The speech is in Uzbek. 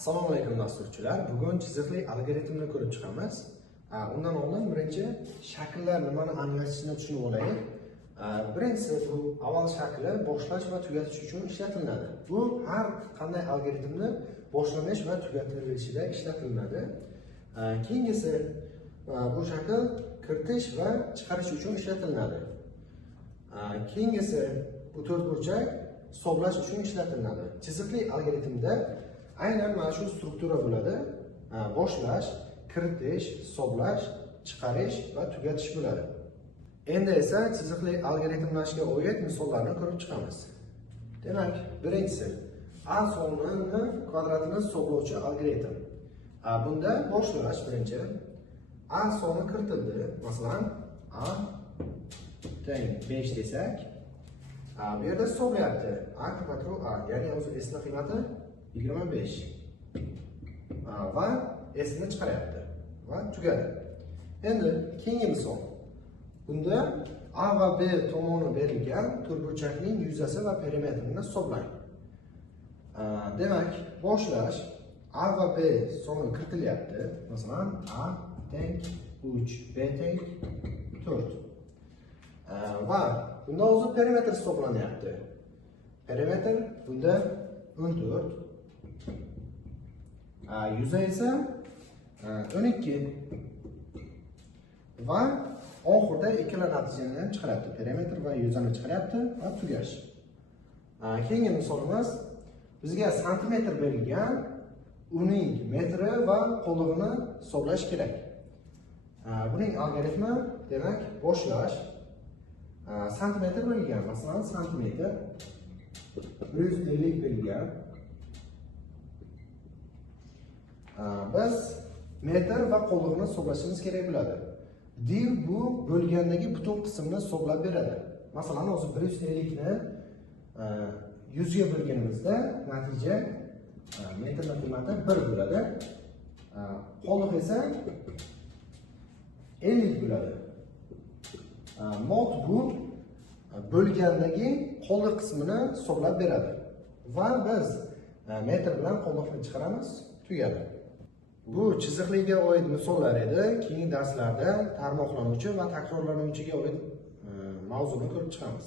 Assalomu alaykum dasturchilar. Bugun chiziqli algoritmni ko'rib chiqamiz. Undan oldin birinchi shakllar nimani anglatishini tushunib olaylik. Birinchisi bu avval shakli boshlash va tugatish uchun ishlatiladi. Bu har qanday algoritmni boshlanish va tugatilishida ishlatiladi. Keyingisi bu shakl kiritish va chiqarish uchun ishlatiladi. Keyingisi bu to'rtburchak hisoblash uchun ishlatiladi. Chiziqli algoritmda aynan mana shu struktura bo'ladi. Boshlash, kiritish, hisoblash, chiqarish va tugatish bo'ladi. Endi esa chiziqli algoritmlashga oid misollarni ko'rib chiqamiz. Demak, birinchisi a sonini kvadratini hisoblovchi algoritm. Bunda boshlash birinchi a soni kiritildi. Masalan, a teng 5 desak, bu yerda hisoblayapti. A kvadrat a, ya'ni o'zi s ning qiymati 25 va s ni chiqaryapti va tugadi. Endi keyingi misol. Bunda a va b tomoni berilgan to'rtburchakning yuzasi va perimetrini hisoblang. Demak, boshlash a va b soni kiritilyapti. Masalan, a teng 3, b teng 4. Va bunda o'zi perimetr hisoblanyapti. Perimetr bunda 14. Yuza esa 12 va oxirida ikkala natijani chiqaryapti. Perimetr va yuzani chiqaryapti va tugash. Keyingi misolimiz bizga santimetr berilgan, uning metri va qo'lig'ini hisoblash kerak. Buning algoritmi demak boshlash santimetr berilgan, masalan santimetr 150 berilgan. Biz metr va qo'llig'ini hisoblashimiz kerak bo'ladi. Div bu bo'lgandagi butun qismni hisoblab beradi. Masalan, o'zi 150 ni 100 ga bo'lganimizda natija metrning qiymati 1 bo'ladi. Qo'lliq esa 50 bo'ladi. Mod bu bo'lgandagi qo'lliq qismini hisoblab beradi va biz metr bilan qo'lliqni chiqaramiz, tugadi. Bu chiziqliga oid misollar edi. Keyingi darslarda tarmoqlanuvchi va takrorlanuvchiga oid mavzuni ko'rib chiqamiz.